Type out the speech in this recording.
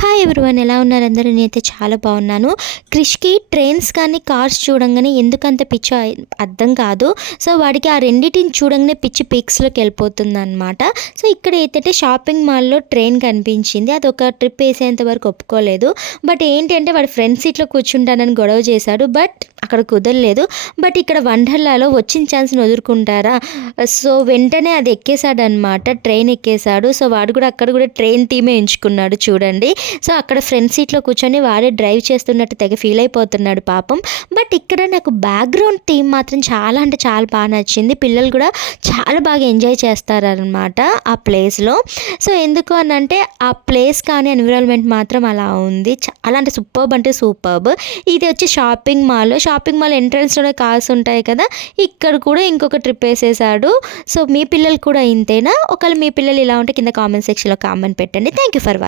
Hi everyone, ఎలా ఉన్నారు అందరూ? నేనైతే చాలా బాగున్నాను. క్రిష్‌కి ట్రైన్స్ కానీ కార్స్ చూడంగానే ఎందుకంత పిచ్చో అర్థం కాదు. సో వాడికి ఆ రెండిటిని చూడంగానే పిచ్చి పీక్స్‌లోకి వెళ్ళిపోతుందనమాట. సో ఇక్కడ ఏంటంటే షాపింగ్ మాల్‌లో ట్రైన్ కనిపించింది. అదొక ట్రిప్ వేసేంత వరకు ఒప్పుకోలేదు. బట్ ఏంటంటే వాడు ఫ్రంట్ సీట్‌లో కూర్చుంటానని గొడవ చేశాడు. బట్ అక్కడ కుదరలేదు. బట్ ఇక్కడ వండర్లాలో వచ్చిన ఛాన్స్‌ని వదులుకుంటారా? సో వెంటనే అది ఎక్కేసాడనమాట. ట్రైన్ ఎక్కేసాడు. సో వాడు కూడా అక్కడ కూడా ట్రైన్ థీమే ఎంచుకున్నాడు చూడండి. సో అక్కడ ఫ్రంట్ సీట్లో కూర్చొని వాడే డ్రైవ్ చేస్తున్నట్టు తెగ ఫీల్ అయిపోతున్నాడు పాపం. బట్ ఇక్కడ నాకు బ్యాక్గ్రౌండ్ థీమ్ మాత్రం చాలా అంటే చాలా బాగా నచ్చింది. పిల్లలు కూడా చాలా బాగా ఎంజాయ్ చేస్తారనమాట ఆ ప్లేస్లో. సో ఎందుకు అని అంటే ఆ ప్లేస్ కానీ ఎన్విరాన్మెంట్ మాత్రం అలా ఉంది. చాలా అంటే సూపర్బ్ అంటే సూపర్బ్. ఇది వచ్చి షాపింగ్ మాల్ ఎంట్రన్స్లోనే కార్స్ ఉంటాయి కదా, ఇక్కడ కూడా ఇంకొక ట్రిప్ వేసేసాడు. సో మీ పిల్లలు కూడా ఇంతేనా? ఒకవేళ మీ పిల్లలు ఇలా ఉంటే కింద కామెంట్ సెక్షన్లో కామెంట్ పెట్టండి. Thank you for watching.